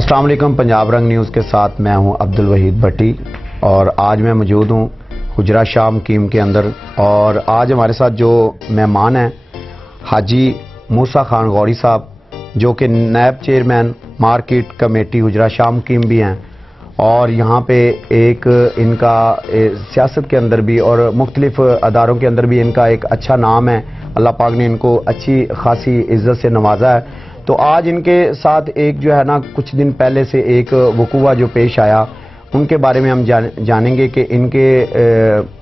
السلام علیکم، پنجاب رنگ نیوز کے ساتھ میں ہوں عبد الوحید بھٹی اور آج میں موجود ہوں حجرہ شام کیم کے اندر، اور آج ہمارے ساتھ جو مہمان ہیں حاجی موسیٰ خان غوری صاحب، جو کہ نائب چیئرمین مارکیٹ کمیٹی حجرہ شام کیم بھی ہیں، اور یہاں پہ ایک ان کا سیاست کے اندر بھی اور مختلف اداروں کے اندر بھی ان کا ایک اچھا نام ہے۔ اللہ پاک نے ان کو اچھی خاصی عزت سے نوازا ہے۔ تو آج ان کے ساتھ ایک جو ہے نا کچھ دن پہلے سے ایک وقوع جو پیش آیا، ان کے بارے میں ہم جانیں گے کہ ان کے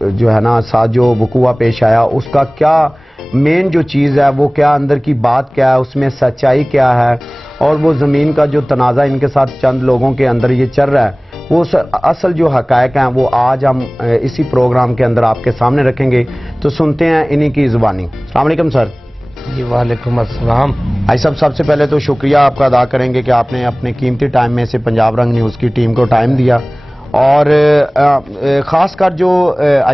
جو ہے نا ساتھ جو وقوع پیش آیا اس کا کیا مین جو چیز ہے، وہ کیا اندر کی بات کیا ہے، اس میں سچائی کیا ہے، اور وہ زمین کا جو تنازع ان کے ساتھ چند لوگوں کے اندر یہ چل رہا ہے، وہ اصل جو حقائق ہیں وہ آج ہم اسی پروگرام کے اندر آپ کے سامنے رکھیں گے۔ تو سنتے ہیں انہی کی زبانی۔ السلام علیکم سر۔ جی وعلیکم السلام۔ بھائی صاحب، سب سے پہلے تو شکریہ آپ کا ادا کریں گے کہ آپ نے اپنے قیمتی ٹائم میں سے پنجاب رنگ نیوز کی ٹیم کو ٹائم دیا، اور خاص کر جو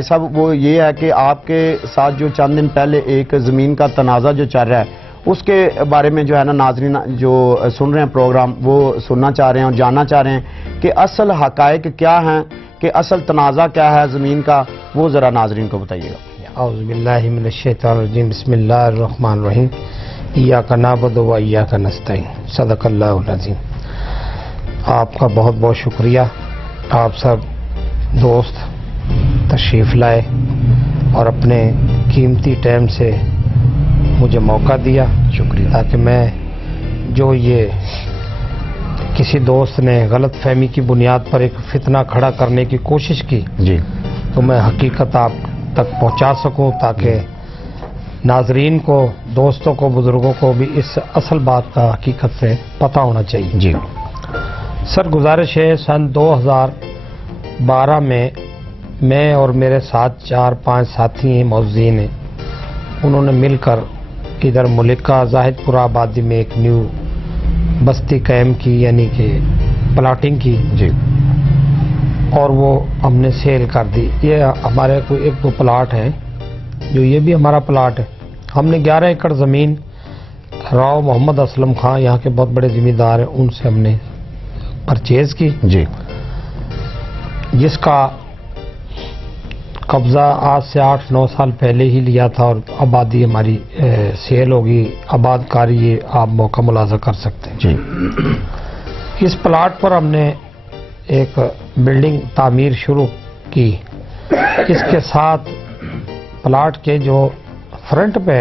صاحب وہ یہ ہے کہ آپ کے ساتھ جو چند دن پہلے ایک زمین کا تنازع جو چل رہا ہے اس کے بارے میں جو ہے نا ناظرین جو سن رہے ہیں پروگرام وہ سننا چاہ رہے ہیں اور جاننا چاہ رہے ہیں کہ اصل حقائق کیا ہیں، کہ اصل تنازع کیا ہے زمین کا، وہ ذرا ناظرین کو بتائیے گا۔ اعوذ باللہ من الشیطان الرجیم، بسم اللہ الرحمن الرحیم، ایاک نعبد و ایاک نستعین، صدق اللہ العظیم۔ آپ کا بہت بہت شکریہ، آپ سب دوست تشریف لائے اور اپنے قیمتی ٹائم سے مجھے موقع دیا، شکریہ، تاکہ میں جو یہ کسی دوست نے غلط فہمی کی بنیاد پر ایک فتنہ کھڑا کرنے کی کوشش کی جی، تو میں حقیقت آپ تک پہنچا سکوں، تاکہ ناظرین کو، دوستوں کو، بزرگوں کو بھی اس اصل بات کا حقیقت سے پتہ ہونا چاہیے۔ جی سر، گزارش ہے سن 2012 میں اور میرے ساتھ 4-5 ساتھی ہیں، معززین ہیں، انہوں نے مل کر ادھر ملکہ زاہد پورہ آبادی میں ایک نیو بستی قائم کی، یعنی کہ پلاٹنگ کی، جی، اور وہ ہم نے سیل کر دی۔ یہ ہمارے کوئی 1-2 پلاٹ ہیں، جو یہ بھی ہمارا پلاٹ ہے۔ ہم نے 11 ایکڑ زمین راؤ محمد اسلم خان، یہاں کے بہت بڑے ذمہ دار ہیں، ان سے ہم نے پرچیز کی، جی، جس کا قبضہ آج سے 8-9 سال پہلے ہی لیا تھا، اور آبادی ہماری سیل ہوگی، آباد کاری، یہ آپ موقع ملاحظہ کر سکتے ہیں۔ جی، اس پلاٹ پر ہم نے ایک بلڈنگ تعمیر شروع کی۔ اس کے ساتھ پلاٹ کے جو فرنٹ پہ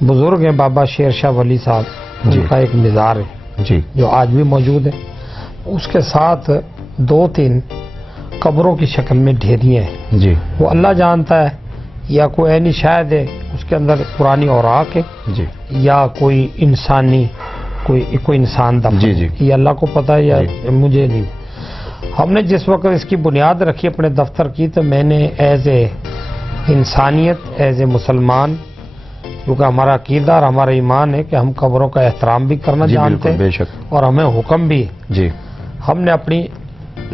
بزرگ ہیں بابا شیر شاہ ولی صاحب، جی، ان کا ایک مزار ہے جی، جو آج بھی موجود ہے۔ اس کے ساتھ 2-3 قبروں کی شکل میں ڈھیریاں ہیں، جی، وہ اللہ جانتا ہے، یا کوئی عینی شاید ہے، اس کے اندر پرانی اوراق ہے، جی، یا کوئی انسانی کوئی انسان دفن، جی، جی، یہ اللہ کو پتہ ہے، یا جی، مجھے نہیں۔ ہم نے جس وقت اس کی بنیاد رکھی اپنے دفتر کی، تو میں نے ایز اے انسانیت، ایز اے مسلمان، کیونکہ ہمارا عقیدہ اور ہمارا ایمان ہے کہ ہم قبروں کا احترام بھی کرنا جی، جانتے بالکل، بے ہیں، شک، اور ہمیں حکم بھی۔ جی، ہم نے اپنی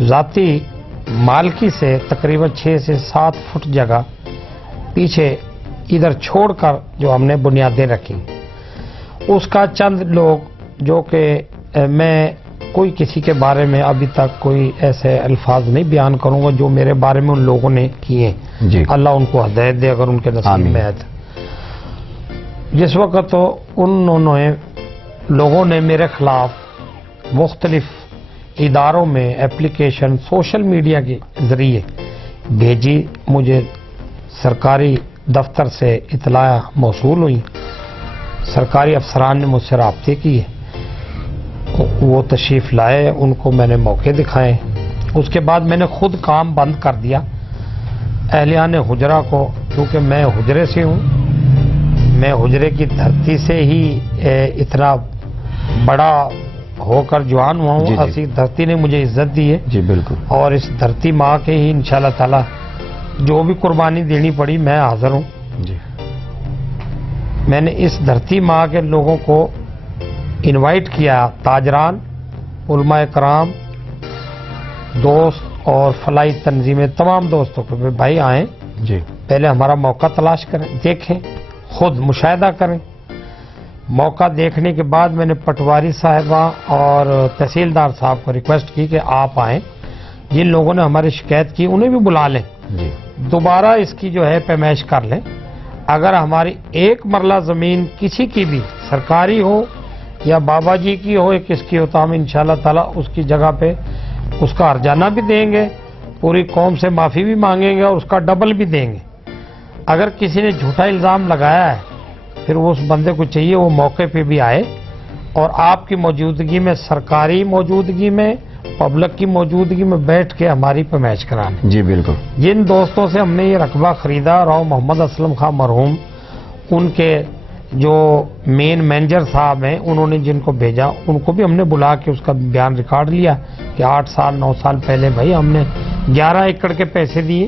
ذاتی مالکی سے تقریباً 6 سے 7 فٹ جگہ پیچھے ادھر چھوڑ کر جو ہم نے بنیادیں رکھی، اس کا چند لوگ، جو کہ میں کوئی کسی کے بارے میں ابھی تک کوئی ایسے الفاظ نہیں بیان کروں گا جو میرے بارے میں ان لوگوں نے کیے، جی، اللہ ان کو ہدایت دے اگر ان کے نصیب آمین۔ میں ہے۔ جس وقت تو لوگوں نے میرے خلاف مختلف اداروں میں اپلیکیشن سوشل میڈیا کے ذریعے بھیجی، مجھے سرکاری دفتر سے اطلاع موصول ہوئی، سرکاری افسران نے مجھ سے رابطے کیے، وہ تشریف لائے، ان کو میں نے موقع دکھائے۔ اس کے بعد میں نے خود کام بند کر دیا، اہلیان حجرہ کو، کیونکہ میں حجرے سے ہوں، میں حجرے کی دھرتی سے ہی اتنا بڑا ہو کر جوان ہوا ہوں، جی، جی، اسی دھرتی نے مجھے عزت دی ہے، جی، بالکل، اور اس دھرتی ماں کے ہی انشاءاللہ تعالی جو بھی قربانی دینی پڑی میں حاضر ہوں۔ جی، میں نے اس دھرتی ماں کے لوگوں کو انوائٹ کیا، تاجران، علماء کرام، دوست اور فلاحی تنظیمیں، تمام دوستوں کو، بھائی آئیں، جی، پہلے ہمارا موقع تلاش کریں، دیکھیں، خود مشاہدہ کریں۔ موقع دیکھنے کے بعد میں نے پٹواری صاحبہ اور تحصیلدار صاحب کو ریکویسٹ کی کہ آپ آئیں، جن لوگوں نے ہماری شکایت کی انہیں بھی بلا لیں، جی دوبارہ اس کی جو ہے پیمائش کر لیں۔ اگر ہماری ایک مرلہ زمین کسی کی بھی سرکاری ہو یا بابا جی کی ہو یا کس کی ہو تو ہم انشاءاللہ تعالی اس کی جگہ پہ اس کا ارجانہ بھی دیں گے، پوری قوم سے معافی بھی مانگیں گے اور اس کا ڈبل بھی دیں گے۔ اگر کسی نے جھوٹا الزام لگایا ہے پھر اس بندے کو چاہیے وہ موقع پہ بھی آئے اور آپ کی موجودگی میں، سرکاری موجودگی میں، پبلک کی موجودگی میں بیٹھ کے ہماری پیمائش کرانے۔ جی بالکل۔ جن دوستوں سے ہم نے یہ رقبہ خریدا، راؤ محمد اسلم خان مرحوم، ان کے جو مین مینیجر صاحب ہیں انہوں نے جن کو بھیجا ان کو بھی ہم نے بلا کے اس کا بیان ریکارڈ لیا کہ 8 سال 9 سال پہلے بھائی ہم نے 11 ایکڑ کے پیسے دیے،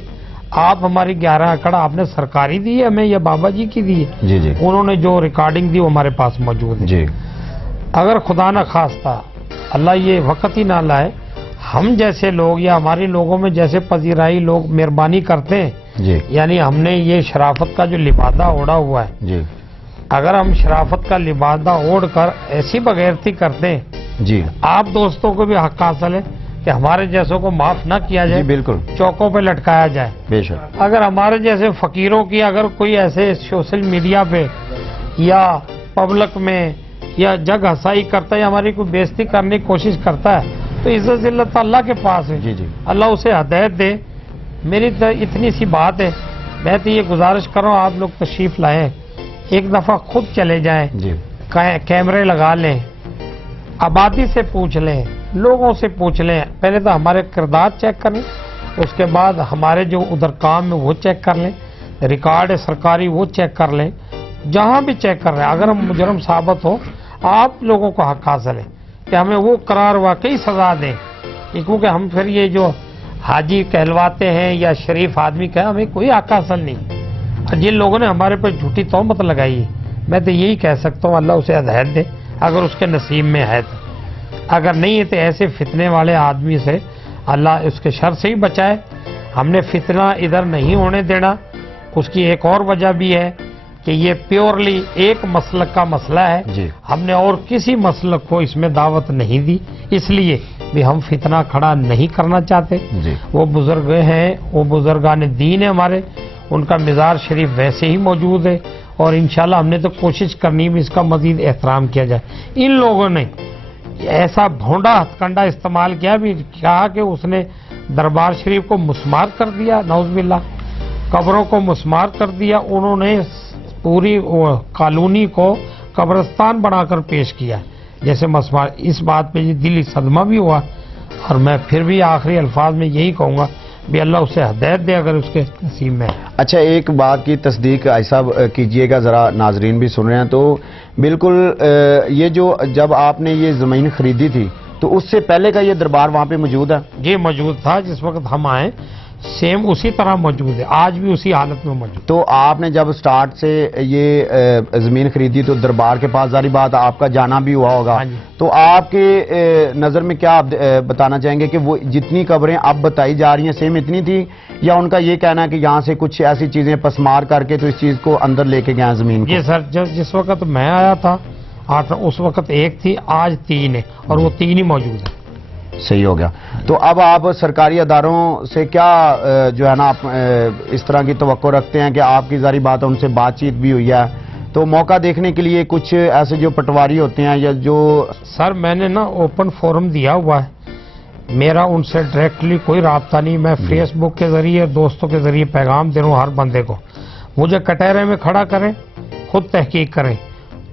آپ ہماری 11 ایکڑ آپ نے سرکاری دی ہے ہمیں یا بابا جی کی دی ہے؟ جی جی انہوں نے جو ریکارڈنگ دی وہ ہمارے پاس موجود ہے۔ جی اگر خدا نہ خواستہ اللہ یہ وقت ہی نہ لائے، ہم جیسے لوگ یا ہمارے لوگوں میں جیسے پذیرائی لوگ مہربانی کرتے ہیں، جی یعنی ہم نے یہ شرافت کا جو لبادہ اوڑھا ہوا ہے، جی اگر ہم شرافت کا لبادہ اوڑھ کر ایسی بغیرتی کرتے ہیں، جی آپ دوستوں کو بھی حق حاصل ہے کہ ہمارے جیسوں کو معاف نہ کیا جی جائے، بالکل چوکوں پہ لٹکایا جائے۔ بے شک۔ اگر ہمارے جیسے فقیروں کی اگر کوئی ایسے سوشل میڈیا پہ یا پبلک میں یا جگ ہسائی کرتا ہے یا ہماری کوئی بےزتی کرنے کی کوشش کرتا ہے تو عزت ذلت اللہ کے پاس ہے، جی جی اللہ اسے ہدایت دے۔ میری تو اتنی سی بات ہے، میں تو یہ گزارش کروں آپ لوگ تشریف لائیں، ایک دفعہ خود چلے جائیں، جی کیمرے لگا لیں، آبادی سے پوچھ لیں، لوگوں سے پوچھ لیں، پہلے تو ہمارے کردار چیک کریں، اس کے بعد ہمارے جو ادھر کام ہے وہ چیک کر لیں، ریکارڈ ہے سرکاری وہ چیک کر لیں، جہاں بھی چیک کر رہے ہیں اگر ہم مجرم ثابت ہو آپ لوگوں کو حق حاصل ہے کہ ہمیں وہ قرار واقعی سزا دیں، کیونکہ ہم پھر یہ جو حاجی کہلواتے ہیں یا شریف آدمی کہ ہمیں کوئی حق حاصل نہیں۔ جن لوگوں نے ہمارے پہ جھوٹی تہمت لگائی ہے میں تو یہی کہہ سکتا ہوں اللہ اسے ہدایت دے اگر اس کے نصیب میں ہے تو، اگر نہیں ہے تو ایسے فتنے والے آدمی سے اللہ اس کے شر سے ہی بچائے۔ ہم نے فتنہ ادھر نہیں ہونے دینا، اس کی ایک اور وجہ بھی ہے کہ یہ پیورلی ایک مسلک کا مسئلہ ہے، جی ہم نے اور کسی مسلک کو اس میں دعوت نہیں دی، اس لیے بھی ہم فتنہ کھڑا نہیں کرنا چاہتے۔ جی وہ بزرگ ہیں، وہ بزرگان دین ہیں ہمارے، ان کا مزار شریف ویسے ہی موجود ہے اور انشاءاللہ ہم نے تو کوشش کرنی بھی اس کا مزید احترام کیا جائے۔ ان لوگوں نے ایسا بھونڈا ہتھ کنڈا استعمال کیا بھی، کہا کہ اس نے دربار شریف کو مسمار کر دیا، نعوذ باللہ، قبروں کو مسمار کر دیا، انہوں نے پوری کالونی کو قبرستان بنا کر پیش کیا جیسے مسمار۔ اس بات پہ یہ دلی صدمہ بھی ہوا اور میں پھر بھی آخری الفاظ میں یہی کہوں گا بھی اللہ اسے ہدایت دے اگر اس کے نصیب میں ہے۔ اچھا ایک بات کی تصدیق ایسا کیجئے گا، ذرا ناظرین بھی سن رہے ہیں، تو بالکل یہ جو جب آپ نے یہ زمین خریدی تھی تو اس سے پہلے کا یہ دربار وہاں پہ موجود ہے؟ یہ موجود تھا جس وقت ہم آئے، سیم اسی طرح موجود ہے، آج بھی اسی حالت میں موجود۔ تو آپ نے جب سٹارٹ سے یہ زمین خریدی تو دربار کے پاس ظاہری بات آپ کا جانا بھی ہوا ہوگا، ہاں جی۔ تو آپ کے نظر میں کیا آپ بتانا چاہیں گے کہ وہ جتنی قبریں اب بتائی جا رہی ہیں سیم اتنی تھی، یا ان کا یہ کہنا ہے کہ یہاں سے کچھ ایسی چیزیں پسمار کر کے تو اس چیز کو اندر لے کے گئے زمین کو؟ جی سر، جس وقت میں آیا تھا اس وقت ایک تھی، آج 3 ہے اور وہ 3 ہی موجود ہے۔ صحیح ہو گیا۔ تو اب آپ سرکاری اداروں سے کیا جو ہے نا آپ اس طرح کی توقع رکھتے ہیں کہ آپ کی ظاہری بات ہے ان سے بات چیت بھی ہوئی ہے تو موقع دیکھنے کے لیے کچھ ایسے جو پٹواری ہوتے ہیں یا جو؟ سر میں نے نا اوپن فورم دیا ہوا ہے، میرا ان سے ڈائریکٹلی کوئی رابطہ نہیں، میں فیس بک کے ذریعے دوستوں کے ذریعے پیغام دے رہا ہوں ہر بندے کو، مجھے کٹہرے میں کھڑا کریں، خود تحقیق کریں،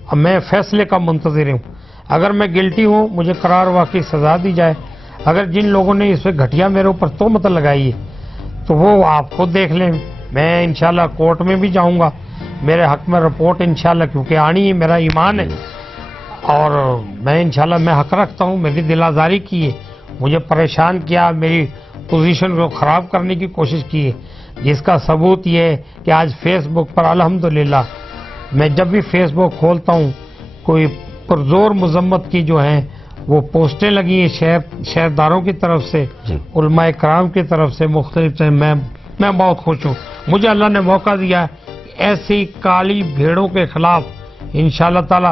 اب میں فیصلے کا منتظر ہوں، اگر میں گلٹی ہوں مجھے قرار واقعی سزا دی جائے، اگر جن لوگوں نے اس پہ گھٹیا میرے اوپر تہمت لگائی ہے تو وہ آپ خود دیکھ لیں، میں انشاءاللہ کورٹ میں بھی جاؤں گا، میرے حق میں رپورٹ انشاءاللہ کیونکہ آنی ہے، میرا ایمان ہے اور میں انشاءاللہ میں حق رکھتا ہوں، میری دل آزاری کی ہے، مجھے پریشان کیا، میری پوزیشن کو خراب کرنے کی کوشش کی ہے، جس کا ثبوت یہ ہے کہ آج فیس بک پر الحمدللہ میں جب بھی فیس بک کھولتا ہوں کوئی پرزور مذمت کی جو ہیں وہ پوسٹیں لگی ہیں شہرداروں کی طرف سے، علماء کرام کی طرف سے مختلف ہیں، میں بہت خوش ہوں، مجھے اللہ نے موقع دیا ہے ایسی کالی بھیڑوں کے خلاف انشاءاللہ تعالی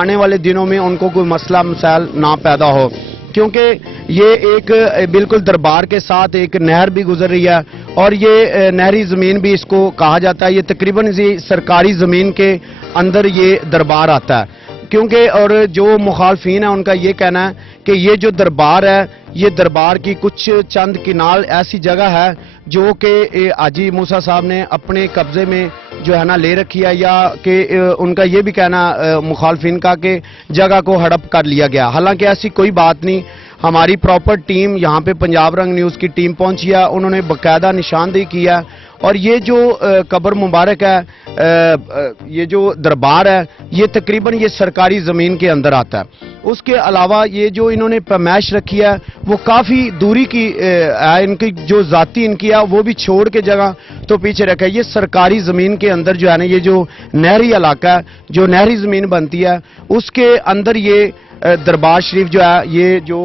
آنے والے دنوں میں ان کو کوئی مسئلہ مسائل نہ پیدا ہو، کیونکہ یہ ایک بالکل دربار کے ساتھ ایک نہر بھی گزر رہی ہے اور یہ نہری زمین بھی اس کو کہا جاتا ہے. یہ تقریباً سرکاری زمین کے اندر یہ دربار آتا ہے، کیونکہ اور جو مخالفین ہیں ان کا یہ کہنا ہے کہ یہ جو دربار ہے یہ دربار کی کچھ چند کنال ایسی جگہ ہے جو کہ حاجی موسیٰ صاحب نے اپنے قبضے میں جو ہے نا لے رکھی ہے، یا کہ ان کا یہ بھی کہنا مخالفین کا کہ جگہ کو ہڑپ کر لیا گیا. حالانکہ ایسی کوئی بات نہیں. ہماری پراپر ٹیم یہاں پہ پنجاب رنگ نیوز کی ٹیم پہنچی ہے، انہوں نے باقاعدہ نشاندہی کیا اور یہ جو قبر مبارک ہے، یہ جو دربار ہے، یہ تقریباً یہ سرکاری زمین کے اندر آتا ہے. اس کے علاوہ یہ جو انہوں نے پیمائش رکھی ہے وہ کافی دوری کی ہے، ان کی جو ذاتی ان کی ہے وہ بھی چھوڑ کے جگہ تو پیچھے رکھا ہے. یہ سرکاری زمین کے اندر جو ہے نا یہ جو نہری علاقہ ہے، جو نہری زمین بنتی ہے، اس کے اندر یہ دربار شریف جو ہے، یہ جو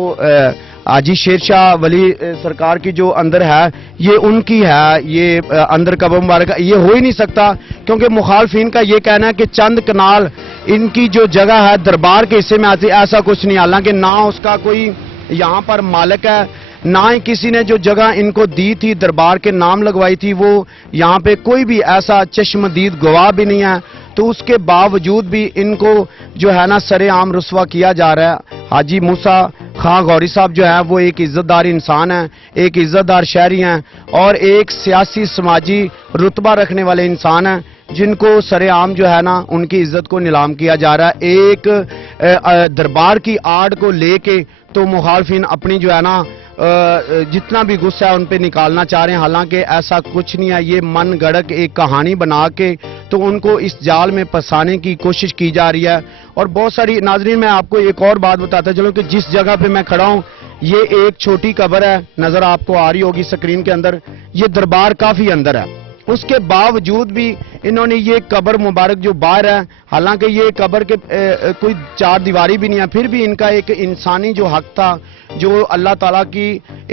حاجی شیر شاہ ولی سرکار کی جو اندر ہے یہ ان کی ہے. یہ اندر قبر مبارک یہ ہو ہی نہیں سکتا، کیونکہ مخالفین کا یہ کہنا ہے کہ چند کنال ان کی جو جگہ ہے دربار کے حصے میں آتی، ایسا کچھ نہیں. حالانکہ نہ اس کا کوئی یہاں پر مالک ہے، نہ ہی کسی نے جو جگہ ان کو دی تھی دربار کے نام لگوائی تھی وہ یہاں پہ کوئی بھی ایسا چشمدید گواہ بھی نہیں ہے. تو اس کے باوجود بھی ان کو جو ہے نا سر عام رسوا کیا جا رہا ہے. حاجی موسیٰ خان غوری صاحب جو ہے وہ ایک عزت دار انسان ہیں، ایک عزت دار شہری ہیں اور ایک سیاسی سماجی رتبہ رکھنے والے انسان ہیں، جن کو سر عام جو ہے نا ان کی عزت کو نیلام کیا جا رہا ہے. ایک دربار کی آڑ کو لے کے تو مخالفین اپنی جو ہے نا جتنا بھی غصہ ہے ان پہ نکالنا چاہ رہے ہیں. حالانکہ ایسا کچھ نہیں ہے، یہ من گڑک ایک کہانی بنا کے تو ان کو اس جال میں پھنسانے کی کوشش کی جا رہی ہے. اور بہت ساری ناظرین، میں آپ کو ایک اور بات بتاتا چلوں کہ جس جگہ پہ میں کھڑا ہوں یہ ایک چھوٹی قبر ہے، نظر آپ کو آ رہی ہوگی سکرین کے اندر. یہ دربار کافی اندر ہے، اس کے باوجود بھی انہوں نے یہ قبر مبارک جو باہر ہے، حالانکہ یہ قبر کے کوئی چار دیواری بھی نہیں ہے، پھر بھی ان کا ایک انسانی جو حق تھا، جو اللہ تعالیٰ کی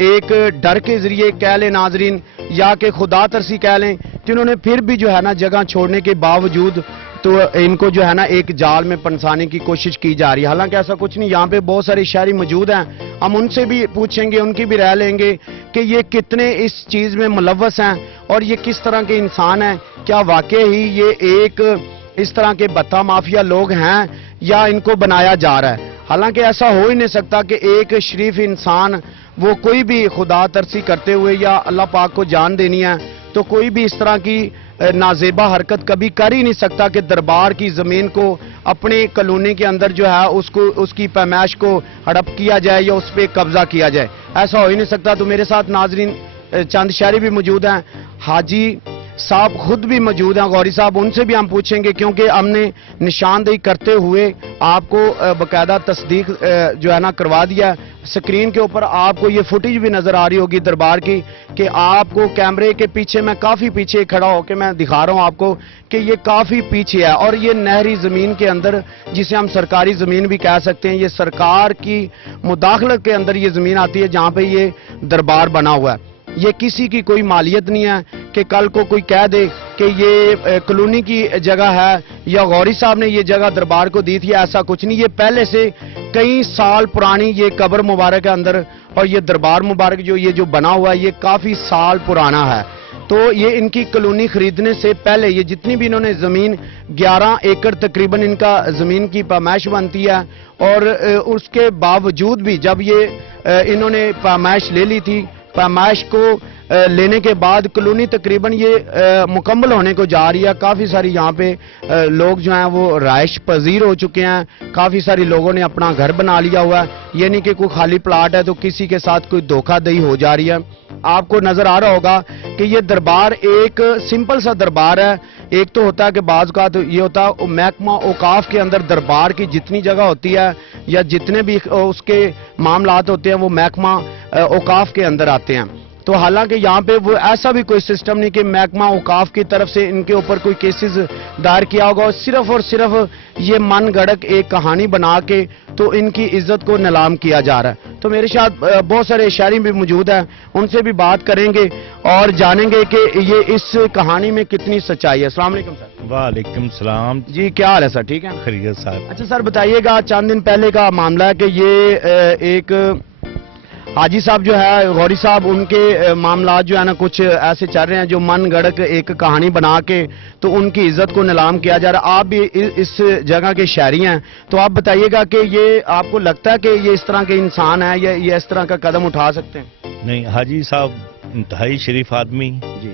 ایک ڈر کے ذریعے کہہ لیں ناظرین یا کہ خدا ترسی کہہ لیں، جنہوں نے پھر بھی جو ہے نا جگہ چھوڑنے کے باوجود تو ان کو جو ہے نا ایک جال میں پھنسانے کی کوشش کی جا رہی ہے. حالانکہ ایسا کچھ نہیں. یہاں پہ بہت سارے شہری موجود ہیں، ہم ان سے بھی پوچھیں گے، ان کی بھی رائے لیں گے کہ یہ کتنے اس چیز میں ملوث ہیں اور یہ کس طرح کے انسان ہیں. کیا واقعی ہی یہ ایک اس طرح کے بتہ مافیا لوگ ہیں یا ان کو بنایا جا رہا ہے؟ حالانکہ ایسا ہو ہی نہیں سکتا کہ ایک شریف انسان وہ کوئی بھی خدا ترسی کرتے ہوئے یا اللہ پاک کو جان دینی ہے تو کوئی بھی اس طرح کی نازیبا حرکت کبھی کر ہی نہیں سکتا کہ دربار کی زمین کو اپنی کالونی کے اندر جو ہے اس کی پیمائش کو ہڑپ کیا جائے یا اس پہ قبضہ کیا جائے. ایسا ہو ہی نہیں سکتا. تو میرے ساتھ ناظرین چند شہری بھی موجود ہیں، حاجی صاحب خود بھی موجود ہیں غوری صاحب، ان سے بھی ہم پوچھیں گے کیونکہ ہم نے نشاندہی کرتے ہوئے آپ کو باقاعدہ تصدیق جو ہے نا کروا دیا. سکرین کے اوپر آپ کو یہ فوٹیج بھی نظر آ رہی ہوگی دربار کی کہ آپ کو کیمرے کے پیچھے میں کافی پیچھے کھڑا ہو کے میں دکھا رہا ہوں آپ کو کہ یہ کافی پیچھے ہے اور یہ نہری زمین کے اندر جسے ہم سرکاری زمین بھی کہہ سکتے ہیں، یہ سرکار کی مداخلت کے اندر یہ زمین آتی ہے جہاں پہ یہ دربار بنا ہوا ہے. یہ کسی کی کوئی مالیت نہیں ہے کہ کل کو کوئی کہہ دے کہ یہ کالونی کی جگہ ہے یا غوری صاحب نے یہ جگہ دربار کو دی تھی. ایسا کچھ نہیں. یہ پہلے سے کئی سال پرانی یہ قبر مبارک کے اندر اور یہ دربار مبارک جو بنا ہوا ہے یہ کافی سال پرانا ہے. تو یہ ان کی کالونی خریدنے سے پہلے یہ جتنی بھی انہوں نے زمین 11 ایکڑ تقریباً ان کا زمین کی پیمائش بنتی ہے اور اس کے باوجود بھی جب یہ انہوں نے پیمائش لے لی تھی، پیمائش کو لینے کے بعد کالونی تقریباً یہ مکمل ہونے کو جا رہی ہے. کافی ساری یہاں پہ لوگ جو ہیں وہ رہائش پذیر ہو چکے ہیں، کافی ساری لوگوں نے اپنا گھر بنا لیا ہوا ہے. یہ نہیں کہ کوئی خالی پلاٹ ہے تو کسی کے ساتھ کوئی دھوکہ دہی ہو جا رہی ہے. آپ کو نظر آ رہا ہوگا کہ یہ دربار ایک سمپل سا دربار ہے. ایک تو ہوتا ہے کہ بعض کا تو یہ ہوتا ہے محکمہ اوقاف کے اندر دربار کی جتنی جگہ ہوتی ہے یا جتنے بھی اس کے معاملات ہوتے ہیں وہ محکمہ اوقاف کے اندر آتے ہیں. تو حالانکہ یہاں پہ وہ ایسا بھی کوئی سسٹم نہیں کہ محکمہ اوقاف کی طرف سے ان کے اوپر کوئی کیسز دائر کیا ہوگا. صرف اور صرف یہ من گڑک ایک کہانی بنا کے تو ان کی عزت کو نیلام کیا جا رہا ہے. تو میرے ساتھ بہت سارے شاعری بھی موجود ہیں, ان سے بھی بات کریں گے اور جانیں گے کہ یہ اس کہانی میں کتنی سچائی ہے. السلام علیکم سر. وعلیکم السلام. جی کیا حال ہے سر, ٹھیک ہے؟ خیریت صاحب. اچھا سر بتائیے گا, چند دن پہلے کا معاملہ ہے کہ یہ ایک حاجی صاحب جو ہے, غوری صاحب, ان کے معاملات جو ہے نا کچھ ایسے چل رہے ہیں جو من گڑک ایک کہانی بنا کے تو ان کی عزت کو نیلام کیا جا رہا ہے. آپ بھی اس جگہ کے شہری ہیں, تو آپ بتائیے گا کہ یہ آپ کو لگتا ہے کہ یہ اس طرح کے انسان ہے یا یہ اس طرح کا قدم اٹھا سکتے ہیں؟ نہیں, حاجی صاحب انتہائی شریف آدمی جی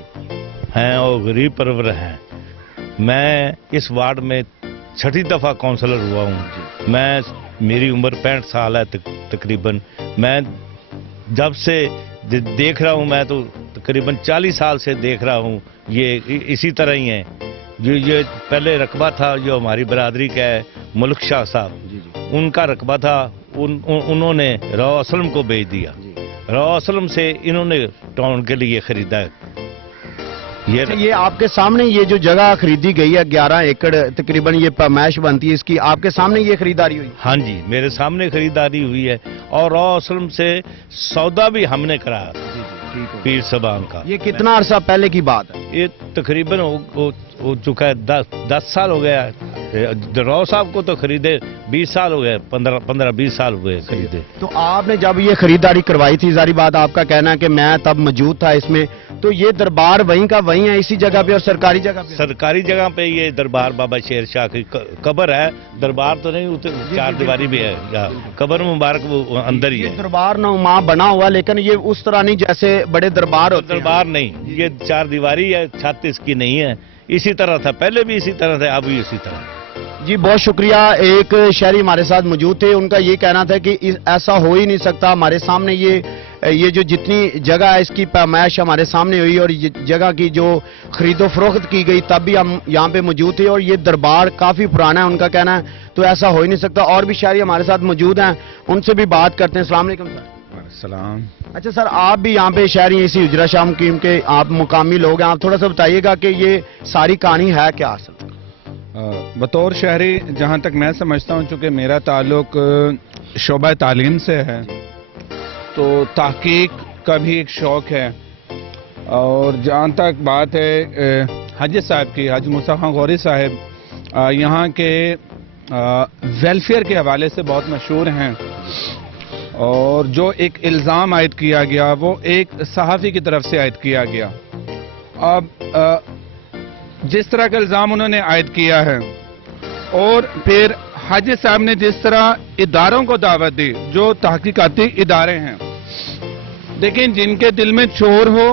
ہیں اور غریب پرور ہیں. میں اس وارڈ میں 6ٹھی دفعہ کونسلر ہوا ہوں. میں میری عمر 65 سال ہے تقریباً. میں جب سے دیکھ رہا ہوں, میں تو تقریباً 40 سال سے دیکھ رہا ہوں, یہ اسی طرح ہی ہیں. جو یہ پہلے رقبہ تھا جو ہماری برادری کا ہے, ملک شاہ صاحب, ان کا رقبہ تھا, انہوں نے رو اسلم کو بیچ دیا. رو اسلم سے انہوں نے ٹاؤن کے لیے خریدا ہے. یہ آپ کے سامنے یہ جو جگہ خریدی گئی ہے 11 ایکڑ تقریباً, یہ پیمائش بنتی ہے اس کی, آپ کے سامنے یہ خریداری ہوئی؟ ہاں جی, میرے سامنے خریداری ہوئی ہے اور رو اسلم سے سودا بھی ہم نے کرا پیر سبان کا. یہ کتنا عرصہ پہلے کی بات ہے؟ یہ تقریباً ہو چکا ہے 10 سال ہو گیا ہے. رو صاحب کو تو خریدے 20 سال ہو گئے, 15-20 سال ہوئے خریدے. تو آپ نے جب یہ خریداری کروائی تھی, ظاہری بات آپ کا کہنا ہے کہ میں تب موجود تھا اس میں, تو یہ دربار وہیں کا وہیں ہے اسی جگہ پہ اور سرکاری جگہ پہ؟ سرکاری جگہ پہ یہ دربار بابا شیر شاہ کی قبر ہے. دربار تو نہیں, چار دیواری بھی ہے, قبر مبارک وہ اندر ہی ہے. دربار نما بنا ہوا, لیکن یہ اس طرح نہیں جیسے بڑے دربار ہوتے ہیں. دربار نہیں, یہ 4 دیواری ہے, چھت اس کی نہیں ہے. اسی طرح تھا پہلے بھی, اسی طرح تھا اب بھی اسی طرح. جی بہت شکریہ. ایک شہری ہمارے ساتھ موجود تھے, ان کا یہ کہنا تھا کہ ایسا ہو ہی نہیں سکتا. ہمارے سامنے یہ جو جتنی جگہ ہے اس کی پیمائش ہمارے سامنے ہوئی اور یہ جگہ کی جو خرید و فروخت کی گئی تب بھی ہم یہاں پہ موجود تھے, اور یہ دربار کافی پرانا ہے ان کا کہنا ہے, تو ایسا ہو ہی نہیں سکتا. اور بھی شہری ہمارے ساتھ موجود ہیں, ان سے بھی بات کرتے ہیں. السلام علیکم سر. السلام. اچھا سر, آپ بھی یہاں پہ شہری ہیں, اسی حجرہ شاہ مقیم کے آپ مقامی لوگ ہیں, آپ تھوڑا سا بتائیے گا کہ یہ ساری کہانی ہے کیا اصل؟ بطور شہری جہاں تک میں سمجھتا ہوں, چونکہ میرا تعلق شعبہ تعلیم سے ہے, تو تحقیق کا بھی ایک شوق ہے. اور جہاں تک بات ہے حاجی صاحب کی, حاجی موسیٰ خان غوری صاحب یہاں کے ویلفیئر کے حوالے سے بہت مشہور ہیں, اور جو ایک الزام عائد کیا گیا وہ ایک صحافی کی طرف سے عائد کیا گیا. اب جس طرح کا الزام انہوں نے عائد کیا ہے, اور پھر حاجی صاحب نے جس طرح اداروں کو دعوت دی جو تحقیقاتی ادارے ہیں, لیکن جن کے دل میں چور ہو,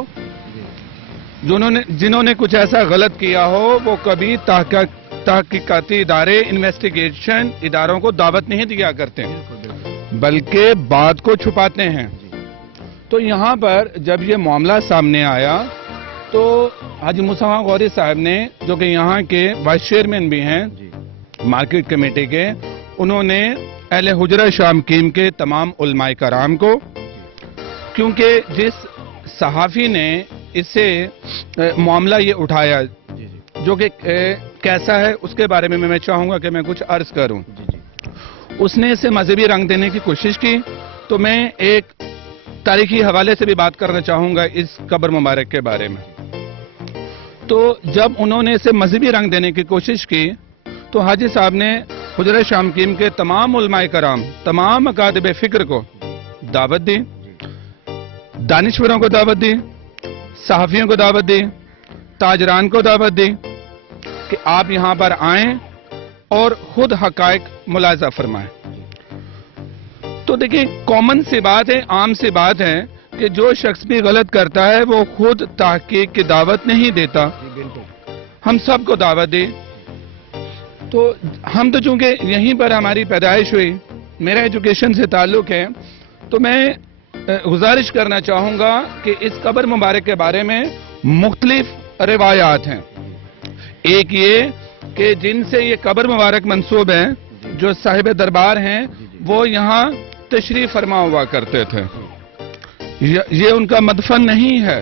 جنہوں نے کچھ ایسا غلط کیا ہو, وہ کبھی تحقیقاتی ادارے, انویسٹیگیشن اداروں کو دعوت نہیں دیا کرتے, بلکہ بات کو چھپاتے ہیں. تو یہاں پر جب یہ معاملہ سامنے آیا تو حاجی موسیٰ خان غوری صاحب نے, جو کہ یہاں کے وائس چیئرمین بھی ہیں مارکیٹ کمیٹی کے, انہوں نے اہل حجرہ شاہ مقیم کے تمام علماء کرام کو, کیونکہ جس صحافی نے اس سے معاملہ یہ اٹھایا جو کہ کیسا ہے اس کے بارے میں میں چاہوں گا کہ میں کچھ عرض کروں. اس نے اسے مذہبی رنگ دینے کی کوشش کی, تو میں ایک تاریخی حوالے سے بھی بات کرنا چاہوں گا اس قبر مبارک کے بارے میں. تو جب انہوں نے اسے مذہبی رنگ دینے کی کوشش کی تو حاجی صاحب نے حجرہ شاہ مقیم کے تمام علماء کرام, تمام اکاتب فکر کو دعوت دی, دانشوروں کو دعوت دی, صحافیوں کو دعوت دی, تاجران کو دعوت دی کہ آپ یہاں پر آئیں اور خود حقائق ملاحظہ فرمائیں. تو دیکھیں, کامن سی بات ہے, عام سی بات ہے کہ جو شخص بھی غلط کرتا ہے وہ خود تحقیق کی دعوت نہیں دیتا, ہم سب کو دعوت دے. تو ہم تو چونکہ یہیں پر ہماری پیدائش ہوئی, میرا ایجوکیشن سے تعلق ہے, تو میں گزارش کرنا چاہوں گا کہ اس قبر مبارک کے بارے میں مختلف روایات ہیں. ایک یہ کہ جن سے یہ قبر مبارک منسوب ہے, جو صاحب دربار ہیں, وہ یہاں تشریف فرما ہوا کرتے تھے. یہ ان کا مدفن نہیں ہے,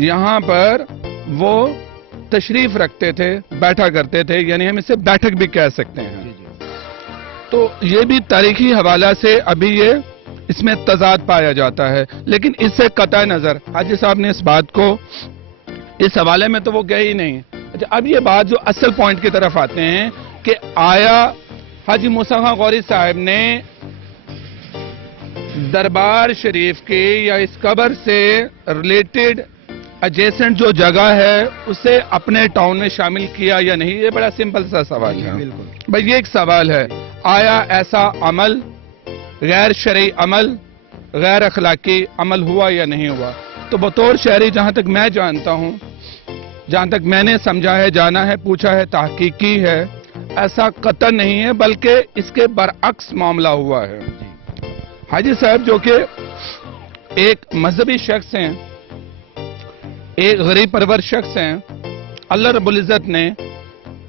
یہاں پر وہ تشریف رکھتے تھے, بیٹھا کرتے تھے, یعنی ہم اسے بیٹھک بھی کہہ سکتے ہیں. تو یہ بھی تاریخی حوالہ سے ابھی یہ اس میں تضاد پایا جاتا ہے، لیکن اس سے قطع نظر حاجی صاحب نے اس بات کو اس حوالے میں تو وہ گئے ہی نہیں۔ اچھا، اب یہ بات جو اصل پوائنٹ کی طرف آتے ہیں کہ آیا حاجی موسیٰ خان غوری صاحب نے دربار شریف کی یا اس قبر سے ریلیٹڈ ایڈجیسنٹ جو جگہ ہے اسے اپنے ٹاؤن میں شامل کیا یا نہیں؟ یہ بڑا سمپل سا سوال ہے بھائی، یہ ایک سوال ہے، آیا ایسا عمل غیر شرعی عمل، غیر اخلاقی عمل ہوا یا نہیں ہوا؟ تو بطور شہری جہاں تک میں جانتا ہوں، جہاں تک میں نے سمجھا ہے، جانا ہے، پوچھا ہے، تحقیق کی ہے، ایسا قطع نہیں ہے، بلکہ اس کے برعکس معاملہ ہوا ہے۔ حاجی صاحب جو کہ ایک مذہبی شخص ہیں، ایک غریب پرور شخص ہیں، اللہ رب العزت نے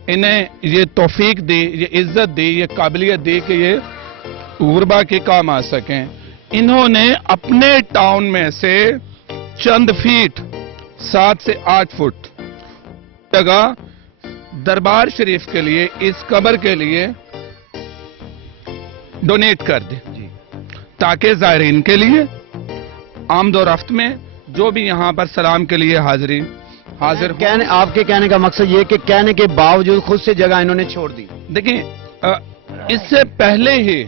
انہیں یہ توفیق دی، یہ عزت دی، یہ قابلیت دی کہ یہ غربا کے کام آ سکیں۔ انہوں نے اپنے ٹاؤن میں سے چند فیٹ 7 سے 8 فٹ جگہ دربار شریف کے لیے، اس قبر کے لیے ڈونیٹ کر دی، تاکہ زائرین کے لیے آمد و رفت میں جو بھی یہاں پر سلام کے لیے حاضر آپ کے کہنے کا مقصد یہ کہ کہنے کے باوجود خود سے جگہ انہوں نے چھوڑ دی۔ دیکھیں، اس سے پہلے ہی،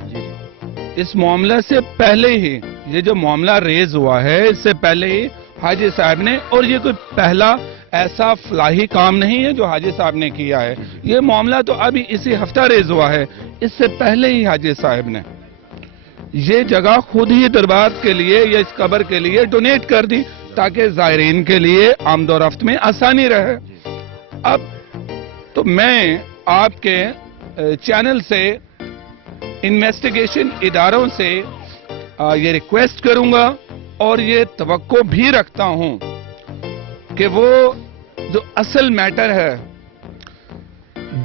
اس معاملہ سے پہلے ہی، یہ جو معاملہ ریز ہوا ہے، اس سے پہلے ہی حاجی صاحب نے، اور یہ کوئی پہلا ایسا فلاحی کام نہیں ہے جو حاجی صاحب نے کیا ہے، یہ معاملہ تو ابھی اسی ہفتہ ریز ہوا ہے، اس سے پہلے ہی حاجی صاحب نے یہ جگہ خود ہی دربار کے لیے یا اس قبر کے لیے ڈونیٹ کر دی، تاکہ زائرین کے لیے آمد و رفت میں آسانی رہے۔ اب تو میں آپ کے چینل سے انویسٹیگیشن اداروں سے یہ ریکویسٹ کروں گا اور یہ توقع بھی رکھتا ہوں کہ وہ جو اصل میٹر ہے،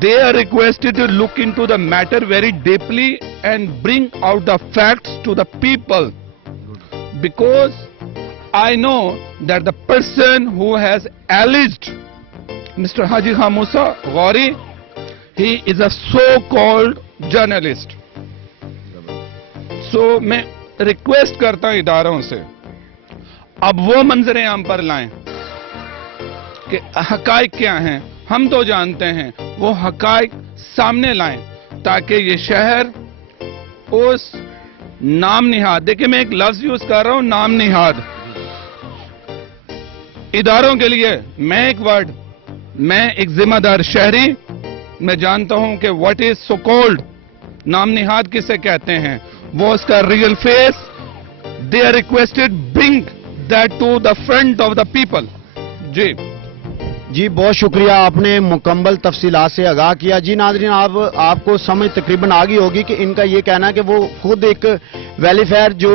they are requested to look into the matter very deeply and bring out the facts to the people, because I know that the person who has alleged Mr. Haji Khan Musa Ghori, he is a so-called journalist. So میں request کرتا ہوں اداروں سے، اب وہ منظر عام پر لائیں کہ حقائق کیا ہیں، ہم تو جانتے ہیں، وہ حقائق سامنے لائیں تاکہ یہ شہر اس نام نہاد، دیکھیں میں ایک لفظ یوز کر رہا ہوں، نام نہاد اداروں کے لیے، میں ایک ورڈ، میں ایک ذمہ دار شہری، میں جانتا ہوں کہ what is so called، نام نہاد کسے کہتے ہیں، وہ اس کا real face, they are requested bring that to the front of the people۔ جی بہت شکریہ، آپ نے مکمل تفصیلات سے آگاہ کیا۔ جی ناظرین، آپ کو سمجھ تقریباً آگئی ہوگی کہ ان کا یہ کہنا ہے کہ وہ خود ایک ویلیفیئر جو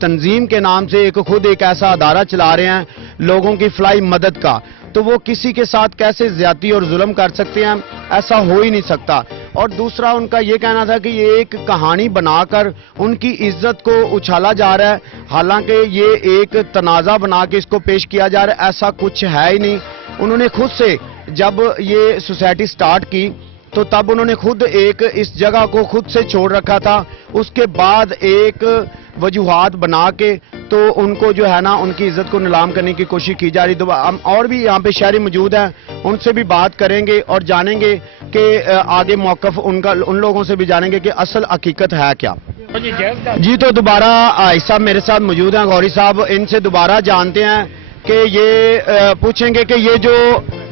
تنظیم کے نام سے خود ایک ایسا ادارہ چلا رہے ہیں لوگوں کی فلاحی مدد کا، تو وہ کسی کے ساتھ کیسے زیادتی اور ظلم کر سکتے ہیں؟ ایسا ہو ہی نہیں سکتا۔ اور دوسرا ان کا یہ کہنا تھا کہ یہ ایک کہانی بنا کر ان کی عزت کو اچھالا جا رہا ہے، حالانکہ یہ ایک تنازع بنا کے اس کو پیش کیا جا رہا ہے، ایسا کچھ ہے ہی نہیں۔ انہوں نے خود سے جب یہ سوسائٹی سٹارٹ کی تو تب انہوں نے خود ایک اس جگہ کو خود سے چھوڑ رکھا تھا، اس کے بعد ایک وجوہات بنا کے تو ان کو جو ہے نا ان کی عزت کو نیلام کرنے کی کوشش کی جا رہی۔ تو ہم اور بھی یہاں پہ شہری موجود ہیں، ان سے بھی بات کریں گے اور جانیں گے کہ آگے موقف ان لوگوں سے بھی جانیں گے کہ اصل حقیقت ہے کیا۔ جی تو دوبارہ صاحب میرے ساتھ موجود ہیں، غوری صاحب، ان سے دوبارہ جانتے ہیں کہ یہ پوچھیں گے کہ یہ جو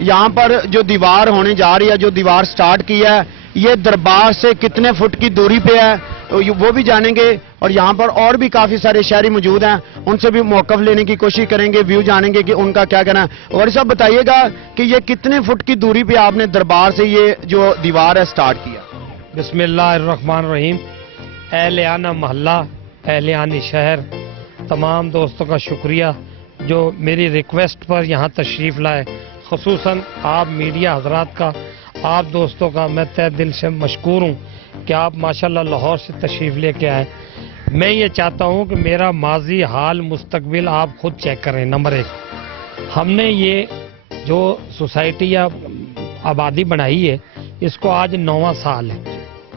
یہاں پر جو دیوار ہونے جا رہی ہے، جو دیوار سٹارٹ کی ہے، یہ دربار سے کتنے فٹ کی دوری پہ ہے وہ بھی جانیں گے، اور یہاں پر اور بھی کافی سارے شہری موجود ہیں، ان سے بھی موقف لینے کی کوشش کریں گے، ویو جانیں گے کہ ان کا کیا کہنا ہے۔ غوری صاحب بتائیے گا کہ یہ کتنے فٹ کی دوری پہ آپ نے دربار سے یہ جو دیوار ہے سٹارٹ کیا؟ بسم اللہ الرحمن الرحیم۔ اہلیانہ محلہ، اہلیانی شہر، تمام دوستوں کا شکریہ جو میری ریکویسٹ پر یہاں تشریف لائے، خصوصاً آپ میڈیا حضرات کا، آپ دوستوں کا میں تہ دل سے مشکور ہوں کہ آپ ماشاءاللہ لاہور سے تشریف لے کے آئے۔ میں یہ چاہتا ہوں کہ میرا ماضی، حال، مستقبل آپ خود چیک کریں۔ نمبر 1، ہم نے یہ جو سوسائٹی یا آبادی بنائی ہے، اس کو آج 9واں سال ہے۔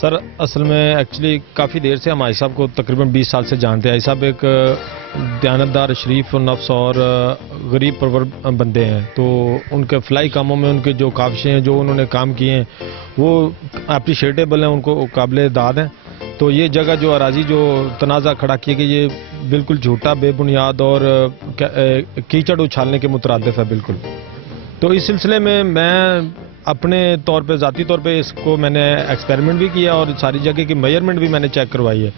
سر اصل میں ایکچولی کافی دیر سے ہم حاجی صاحب کو تقریباً 20 سال سے جانتے ہیں. حاجی صاحب ایک دیانتدار شریف نفس اور غریب پرور بندے ہیں. تو ان کے فلاحی کاموں میں ان کے جو کاوشیں ہیں, جو انہوں نے کام کیے ہیں, وہ اپریشیٹیبل ہیں, ان کو قابل داد ہیں. تو یہ جگہ جو اراضی جو تنازع کھڑا کیے گئے, یہ بالکل جھوٹا, بے بنیاد اور کیچڑ اچھالنے کے مترادف ہے بالکل. تو اس سلسلے میں اپنے طور پہ ذاتی طور پہ اس کو میں نے ایکسپیریمنٹ بھی کیا اور ساری جگہ کی میجرمنٹ بھی میں نے چیک کروائی ہے.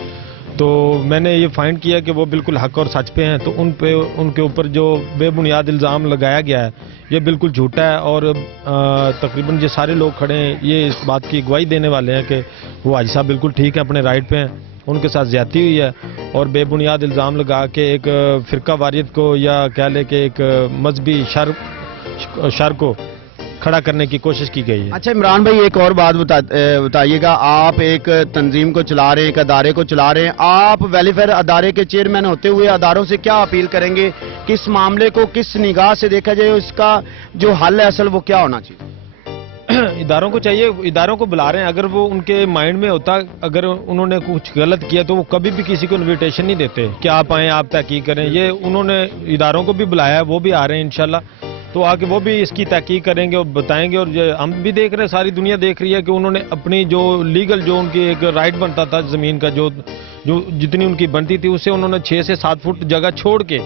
تو میں نے یہ فائنڈ کیا کہ وہ بالکل حق اور سچ پہ ہیں. تو ان کے اوپر جو بے بنیاد الزام لگایا گیا ہے یہ بالکل جھوٹا ہے. اور تقریباً یہ سارے لوگ کھڑے ہیں, یہ اس بات کی گواہی دینے والے ہیں کہ وہ حاجی صاحب بالکل ٹھیک ہے, اپنے رائٹ پہ ہیں. ان کے ساتھ زیادتی ہوئی ہے اور بے بنیاد الزام لگا کے ایک فرقہ واریت کو یا کہہ لے کہ ایک مذہبی شر کو کھڑا کرنے کی کوشش کی گئی ہے. اچھا عمران بھائی, ایک اور بات بتائیے گا. آپ ایک تنظیم کو چلا رہے ہیں, ایک ادارے کو چلا رہے ہیں, آپ ویلیفیئر ادارے کے چیئرمین ہوتے ہوئے اداروں سے کیا اپیل کریں گے کہ اس معاملے کو کس نگاہ سے دیکھا جائے, اس کا جو حل ہے اصل وہ کیا ہونا چاہیے؟ اداروں کو چاہیے, اداروں کو بلا رہے ہیں. اگر وہ ان کے مائنڈ میں ہوتا, اگر انہوں نے کچھ غلط کیا تو وہ کبھی بھی کسی کو انویٹیشن نہیں دیتے کہ آپ آئیں, آپ تحقیق کریں. یہ انہوں نے اداروں کو بھی بلایا ہے, وہ بھی آ رہے ہیں انشاءاللہ. تو آگے وہ بھی اس کی تحقیق کریں گے اور بتائیں گے. اور ہم بھی دیکھ رہے ہیں, ساری دنیا دیکھ رہی ہے کہ انہوں نے اپنی جو لیگل جو ان کی ایک رائٹ بنتا تھا زمین کا, جو جتنی ان کی بنتی تھی, اسے انہوں نے 6 سے 7 فٹ جگہ چھوڑ کے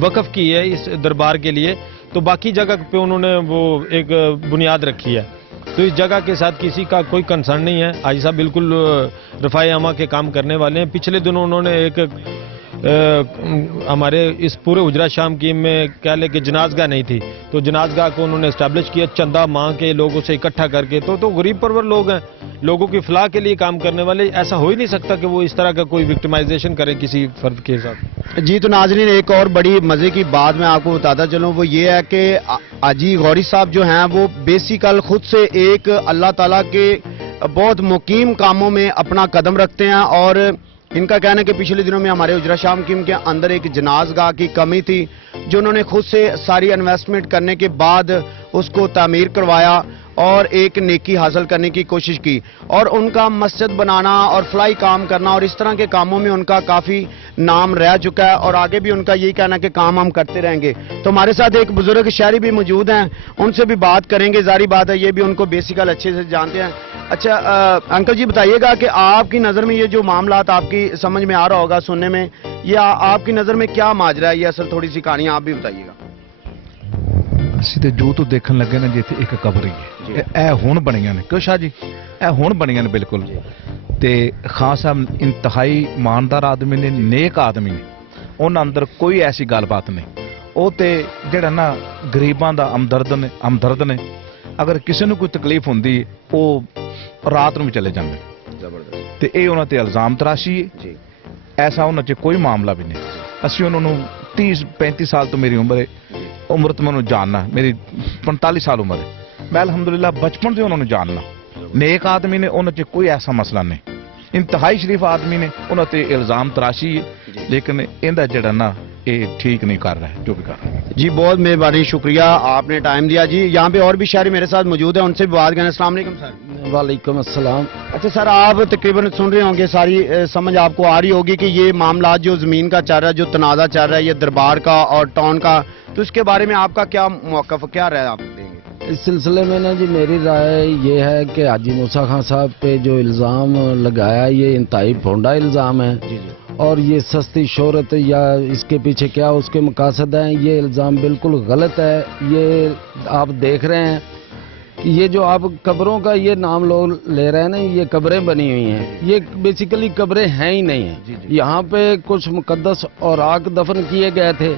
وقف کی ہے اس دربار کے لیے. تو باقی جگہ پہ انہوں نے وہ ایک بنیاد رکھی ہے. تو اس جگہ کے ساتھ کسی کا کوئی کنسرن نہیں ہے. حاجی صاحب بالکل رفاع عامہ کے کام کرنے والے ہیں. پچھلے دنوں انہوں نے ایک ہمارے اس پورے حجرہ شام کی میں کہہ لے کہ جنازگاہ نہیں تھی, تو جنازگاہ کو انہوں نے اسٹیبلش کیا چندہ مانگ کے لوگوں سے اکٹھا کر کے. تو غریب پرور لوگ ہیں, لوگوں کی فلاح کے لیے کام کرنے والے. ایسا ہو ہی نہیں سکتا کہ وہ اس طرح کا کوئی وکٹمائزیشن کرے کسی فرد کے ساتھ. جی تو ناظرین, ایک اور بڑی مزے کی بات میں آپ کو بتاتا چلوں, وہ یہ ہے کہ حاجی غوری صاحب جو ہیں وہ بیسیکل خود سے ایک اللہ تعالیٰ کے بہت مقیم کاموں میں اپنا قدم رکھتے ہیں. اور ان کا کہنا ہے کہ پچھلے دنوں میں ہمارے حجرہ شام کیم کے اندر ایک جنازگاہ کی کمی تھی, جو انہوں نے خود سے ساری انویسٹمنٹ کرنے کے بعد اس کو تعمیر کروایا اور ایک نیکی حاصل کرنے کی کوشش کی. اور ان کا مسجد بنانا اور فلاحی کام کرنا اور اس طرح کے کاموں میں ان کا کافی نام رہ چکا ہے, اور آگے بھی ان کا یہی کہنا ہے کہ کام ہم کرتے رہیں گے. تو ہمارے ساتھ ایک بزرگ شہری بھی موجود ہیں, ان سے بھی بات کریں گے. ظاہری بات ہے یہ بھی ان کو بیسیکل اچھے سے جانتے ہیں. اچھا انکل جی, بتائیے گا کہ آپ کی نظر میں یہ جو معاملات آپ کی سمجھ میں آ رہا ہوگا سننے میں, یہ آپ کی نظر میں کیا ماجرا ہے, یہ اصل تھوڑی سی کہانی آپ بھی بتائیے گا. ਅਸੀਂ ਤੇ ਜੋ ਤੋਂ ਦੇਖਣ ਲੱਗੇ ਨੇ ਜਿੱਥੇ ਇੱਕ ਕਬਰ ਹੀ ਹੈ, ਇਹ ਹੁਣ ਬਣੀਆਂ ਨੇ. ਕਿਉਂ ਸ਼ਾਹ ਜੀ, ਇਹ ਹੁਣ ਬਣੀਆਂ ਨੇ ਬਿਲਕੁਲ. ਤੇ ਖਾਨ ਸਾਹਿਬ ਇੰਤਹਾਈ ਇਮਾਨਦਾਰ ਆਦਮੀ ਨੇ, ਨੇਕ ਆਦਮੀ ਨੇ, ਉਹਨਾਂ ਅੰਦਰ ਕੋਈ ਐਸੀ ਗੱਲਬਾਤ ਨਹੀਂ. ਉਹ ਤੇ ਜਿਹੜਾ ਨਾ ਗਰੀਬਾਂ ਦਾ ਹਮਦਰਦ ਨੇ. ਅਗਰ ਕਿਸੇ ਨੂੰ ਕੋਈ ਤਕਲੀਫ ਹੁੰਦੀ ਉਹ ਰਾਤ ਨੂੰ ਵੀ ਚਲੇ ਜਾਂਦੇ. ਜ਼ਬਰਦਸਤ. ਤੇ ਇਹ ਉਹਨਾਂ ਤੇ ਇਲਜ਼ਾਮ ਤਰਾਸ਼ੀ ਹੈ. ਐਸਾ ਉਹਨਾਂ 'ਚ ਕੋਈ ਮਾਮਲਾ ਵੀ ਨਹੀਂ. ਅਸੀਂ ਉਹਨਾਂ ਨੂੰ 30-35 ਸਾਲ ਤੋਂ ਮੇਰੀ ਉਮਰ تو میں انہوں جاننا, میری 45 سال عمر ہے. میں الحمدللہ بچپن سے انہوں نے جاننا. نیک آدمی نے, انہوں نے کوئی ایسا مسئلہ نہیں. انتہائی شریف آدمی نے, انہوں نے الزام تراشی ہے, لیکن اندہ جڑا نا یہ ٹھیک نہیں کر رہا ہے جو بھی کر رہا ہے. جی بہت مہربانی, شکریہ, آپ نے ٹائم دیا. جی یہاں پہ اور بھی شہری میرے ساتھ موجود ہیں, ان سے بھی بات کریں. السلام علیکم سر. وعلیکم السلام. اچھا سر, آپ تقریباً سن رہے ہوں گے, ساری سمجھ آپ کو آ رہی ہوگی کہ یہ معاملات جو زمین کا چل رہا ہے, جو تنازع چل رہا ہے, یہ دربار کا اور ٹاؤن کا, تو اس کے بارے میں آپ کا کیا موقف, کیا رائے آپ دیں گے؟ اس سلسلے میں نا جی میری رائے یہ ہے کہ حاجی موسیٰ خان صاحب پہ جو الزام لگایا یہ انتہائی بھونڈا الزام ہے. اور یہ سستی شہرت یا اس کے پیچھے کیا اس کے مقاصد ہیں, یہ الزام بالکل غلط ہے. یہ آپ دیکھ رہے ہیں یہ جو آپ قبروں کا یہ نام لوگ لے رہے ہیں نا, یہ قبریں بنی ہوئی ہیں, یہ بیسیکلی قبریں ہیں ہی نہیں ہیں. یہاں پہ کچھ مقدس اوراق دفن کیے گئے تھے.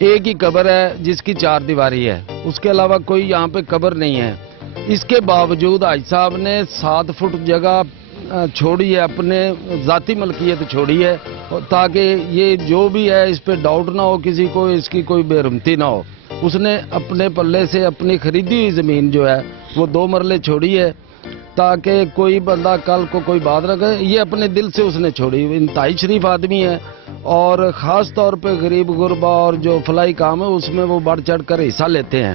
ایک ہی قبر ہے جس کی 4 دیواری ہے, اس کے علاوہ کوئی یہاں پہ قبر نہیں ہے. اس کے باوجود حاجی صاحب نے 7 فٹ جگہ چھوڑی ہے, اپنے ذاتی ملکیت چھوڑی ہے, تاکہ یہ جو بھی ہے اس پہ ڈاؤٹ نہ ہو کسی کو, اس کی کوئی بے رحمتی نہ ہو. اس نے اپنے پلے سے اپنی خریدی ہوئی زمین جو ہے وہ 2 مرلے چھوڑی ہے, تاکہ کوئی بندہ کل کو کوئی بات نہ کرے. یہ اپنے دل سے اس نے چھوڑی. انتہائی شریف آدمی ہے, اور خاص طور پہ غریب غربا اور جو فلاحی کام ہے اس میں وہ بڑھ چڑھ کر حصہ لیتے ہیں.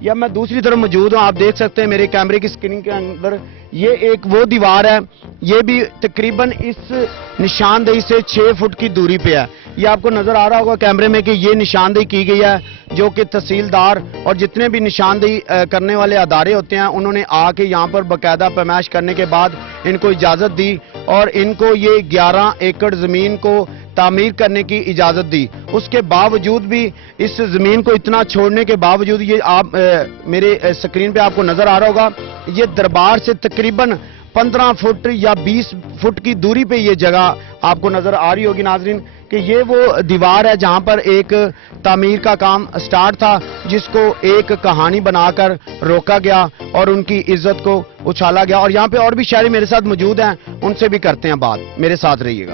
یا میں دوسری طرف موجود ہوں, آپ دیکھ سکتے ہیں میرے کیمرے کی اسکرین کے اندر یہ ایک وہ دیوار ہے, یہ بھی تقریباً اس نشاندہی سے 6 فٹ کی دوری پہ ہے. یہ آپ کو نظر آ رہا ہوگا کیمرے میں کہ یہ نشاندہی کی گئی ہے, جو کہ تحصیلدار اور جتنے بھی نشاندہی کرنے والے ادارے ہوتے ہیں انہوں نے آ کے یہاں پر باقاعدہ پیمائش کرنے کے بعد ان کو اجازت دی اور ان کو یہ 11 ایکڑ زمین کو تعمیر کرنے کی اجازت دی. اس کے باوجود بھی اس زمین کو اتنا چھوڑنے کے باوجود یہ آپ میرے اسکرین پہ آپ کو نظر آ رہا ہوگا, یہ دربار سے تقریباً 15 فٹ یا 20 فٹ کی دوری پہ یہ جگہ آپ کو نظر آ رہی ہوگی ناظرین, کہ یہ وہ دیوار ہے جہاں پر ایک تعمیر کا کام سٹارٹ تھا جس کو ایک کہانی بنا کر روکا گیا اور ان کی عزت کو اچھالا گیا. اور یہاں پہ اور بھی شہری میرے ساتھ موجود ہیں, ان سے بھی کرتے ہیں بات, میرے ساتھ رہیے گا.